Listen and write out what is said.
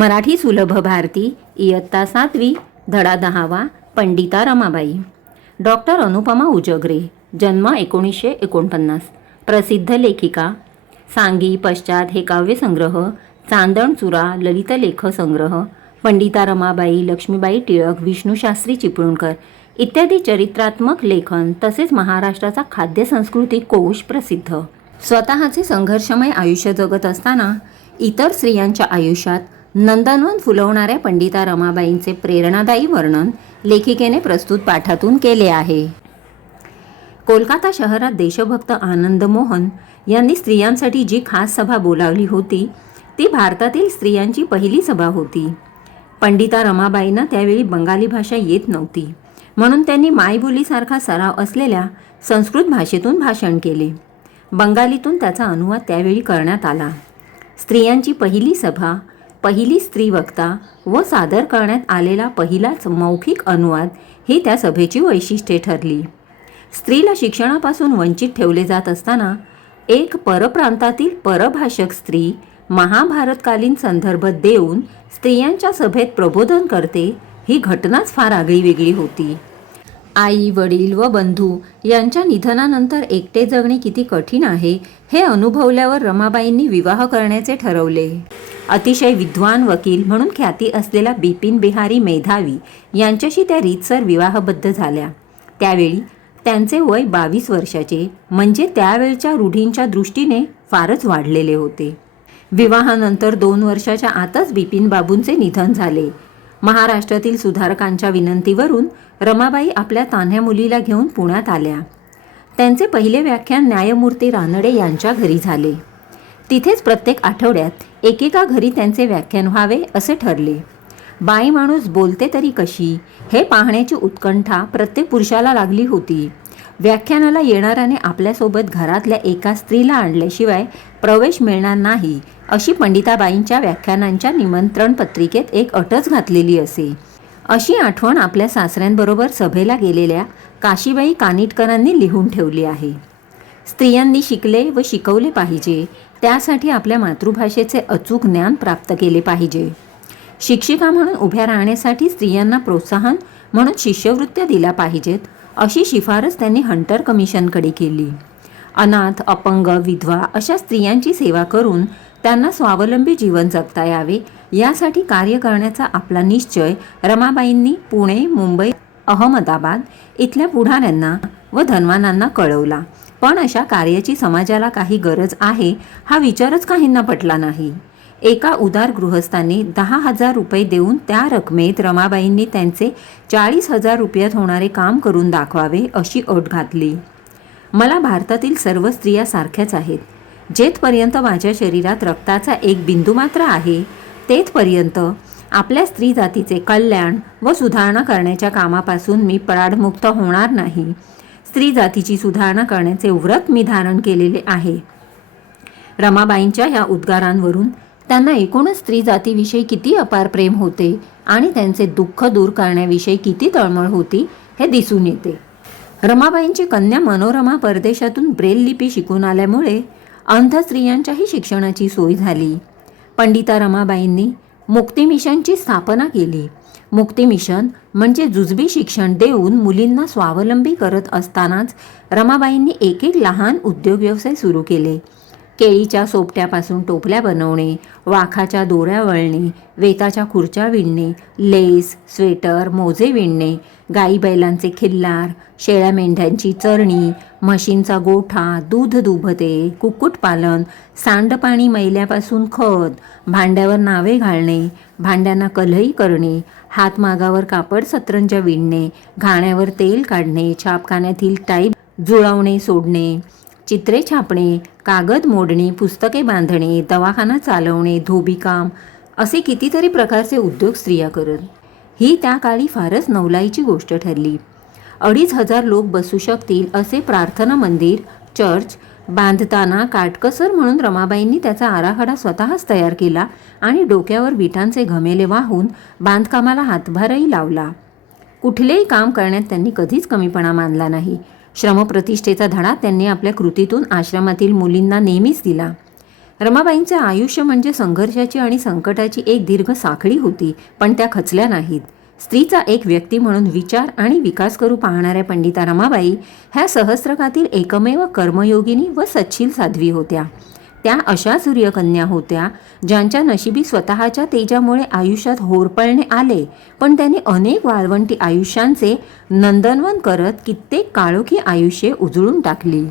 मराठी सुलभ भारती इयत्ता सातवी धडा दहावा पंडिता रमाबाई. डॉक्टर अनुपमा उजगरे जन्म एकोणीसशे एकोणपन्नास. प्रसिद्ध लेखिका. सांगी पश्चात हे काव्यसंग्रह चांदण चुरा ललितलेख संग्रह पंडिता रमाबाई लक्ष्मीबाई टिळक विष्णूशास्त्री चिपळूणकर इत्यादी चरित्रात्मक लेखन तसेच महाराष्ट्राचा खाद्य संस्कृती कोश प्रसिद्ध. स्वतःचे संघर्षमय आयुष्य जगत असताना इतर स्त्रियांच्या आयुष्यात नंदनवन फुलवणाऱ्या पंडिता रमाबाईंचे प्रेरणादायी वर्णन लेखिकेने प्रस्तुत पाठातून केले आहे. कोलकाता शहरात देशभक्त आनंद मोहन यांनी स्त्रियांसाठी जी खास सभा बोलावली होती ती भारतातील स्त्रियांची पहिली सभा होती. पंडिता रमाबाईंना त्यावेळी बंगाली भाषा येत नव्हती म्हणून त्यांनी मायबोलीसारखा सराव असलेल्या संस्कृत भाषेतून भाषण केले. बंगालीतून त्याचा अनुवाद त्यावेळी करण्यात आला. स्त्रियांची पहिली सभा पहिली स्त्री वक्ता व सादर करण्यात आलेला पहिलाच मौखिक अनुवाद ही त्या सभेची वैशिष्ट्ये ठरली. स्त्रीला शिक्षणापासून वंचित ठेवले जात असताना एक परप्रांतातील परभाषक स्त्री महाभारतकालीन संदर्भ देऊन स्त्रियांच्या सभेत प्रबोधन करते ही घटनाच फार आगळीवेगळी होती. आई वडील व बंधू यांच्या निधनानंतर एकटे जगणे किती कठीण आहे हे अनुभवल्यावर रमाबाईंनी विवाह करण्याचे ठरवले. अतिशय विद्वान वकील म्हणून ख्याती असलेला बिपिन बिहारी मेधावी यांच्याशी त्या रीतसर विवाहबद्ध झाल्या. त्यावेळी त्यांचे वय बावीस वर्षाचे म्हणजे त्यावेळच्या रूढींच्या दृष्टीने फारच वाढलेले होते. विवाहानंतर दोन वर्षाच्या आतच बिपिन बाबूंचे निधन झाले. महाराष्ट्रातील सुधारकांच्या विनंतीवरून रमाबाई आपल्या तान्ह्या मुलीला घेऊन पुण्यात आल्या. त्यांचे पहिले व्याख्यान न्यायमूर्ती रानडे यांच्या घरी झाले. तिथेच प्रत्येक आठवड्यात एकेका घरी त्यांचे व्याख्यान व्हावे असे ठरले. बाई माणूस बोलते तरी कशी? हे पाहण्याची उत्कंठा प्रत्येक पुरुषाला लागली होती. व्याख्यानाला येणाऱ्याने आपल्यासोबत घरातल्या एका स्त्रीला आणल्याशिवाय प्रवेश मिळणार नाही अशी पंडिताबाईंच्या व्याख्यानांच्या निमंत्रण पत्रिकेत एक अटच घातलेली असे. अशी आठवण आपल्या सासऱ्यांबरोबर सभेला गेलेल्या काशीबाई कानिटकरांनी लिहून ठेवली आहे. स्त्रियांनी शिकले व शिकवले पाहिजे त्यासाठी आपल्या मातृभाषेचे अचूक ज्ञान प्राप्त केले पाहिजे. शिक्षिका म्हणून उभ्या राहण्यासाठी स्त्रियांना प्रोत्साहन म्हणून शिष्यवृत्त्या दिल्या पाहिजेत अशी शिफारस त्यांनी हंटर कमिशनकडे केली. अनाथ अपंग विधवा अशा स्त्रियांची सेवा करून त्यांना स्वावलंबी जीवन जगता यावे यासाठी कार्य करण्याचा आपला निश्चय रमाबाईंनी पुणे मुंबई अहमदाबाद इथल्या पुढाऱ्यांना व धनवानांना कळवला. पण अशा कार्याची समाजाला काही गरज आहे हा विचारच काहींना पटला नाही. एका उदार गृहस्थाने दहा हजार रुपये देऊन त्या रकमेत रमाबाईंनी त्यांचे चाळीस हजार रुपयात होणारे काम करून दाखवावे अशी अट घातली. मला भारतातील सर्व स्त्रिया सारख्याच आहेत. जेथपर्यंत माझ्या शरीरात रक्ताचा एक बिंदू मात्र आहे तेथपर्यंत आपल्या स्त्री जातीचे कल्याण व सुधारणा करण्याच्या कामापासून मी पराडमुक्त होणार नाही. स्त्री जातीची सुधारणा करण्याचे व्रत मी धारण केलेले आहे. रमाबाईंच्या या उद्गारांवरून त्यांना एकूणच स्त्री जातीविषयी किती अपार प्रेम होते आणि त्यांचे दुःख दूर करण्याविषयी किती तळमळ होती हे दिसून येते. रमाबाईंची कन्या मनोरमा परदेशातून ब्रेल लिपी शिकून आल्यामुळे अंध स्त्रियांच्याही शिक्षणाची सोय झाली. पंडिता रमाबाईंनी मुक्ती मिशनची स्थापना केली. मुक्ती मिशन म्हणजे जुजबी शिक्षण देऊन मुलींना स्वावलंबी करत असतानाच रमाबाईंनी एक एक लहान उद्योग व्यवसाय सुरू केले. केळीच्या सोपट्यापासून टोपल्या बनवणे वाखाच्या दोऱ्या वळणे वेताच्या खुर्च्या विणणे लेस स्वेटर मोजे विणणे गाई बैलांचे खिल्लार शेळ्या मेंढ्यांची चरणी म्हशींचा गोठा दूध दुभते कुक्कुटपालन सांडपाणी मैल्यापासून खत भांड्यावर नावे घालणे भांड्यांना कलई करणे हातमागावर कापड सतरंजा विणणे घाण्यावर तेल काढणे छापखान्यातील टाईप जुळवणे सोडणे चित्रे छापणे कागद मोडणे पुस्तके बांधणे दवाखाना चालवणे धोबीकाम असे कितीतरी प्रकारचे उद्योग स्त्रिया करत. ही त्या काळी फारच नवलाईची गोष्ट ठरली. अडीच हजार लोक बसू शकतील असे प्रार्थना मंदिर चर्च बांधताना काटकसर म्हणून रमाबाईंनी त्याचा आराखडा स्वतःच तयार केला आणि डोक्यावर विटांचे घमेले वाहून बांधकामाला हातभारही लावला. कुठलेही काम करण्यात त्यांनी कधीच कमीपणा मानला नाही. श्रमप्रतिष्ठेचा धडा त्यांनी आपल्या कृतीतून आश्रमातील मुलींना नेहमीच दिला. रमाबाईंचे आयुष्य म्हणजे संघर्षाची आणि संकटाची एक दीर्घ साखळी होती पण त्या खचल्या नाहीत. स्त्रीचा एक व्यक्ती म्हणून विचार आणि विकास करू पाहणाऱ्या पंडिता रमाबाई ह्या सहस्त्रकातील एकमेव कर्मयोगिनी व सच्छील साध्वी होत्या. त्या अशा सूर्यकन्या होत्या ज्यांच्या नशिबी स्वतःच्या तेजामुळे आयुष्यात होरपळणे आले. पण त्यांनी अनेक वाळवंटी आयुष्यांचे नंदनवन करत कित्येक काळोखी आयुष्ये उजळून टाकली.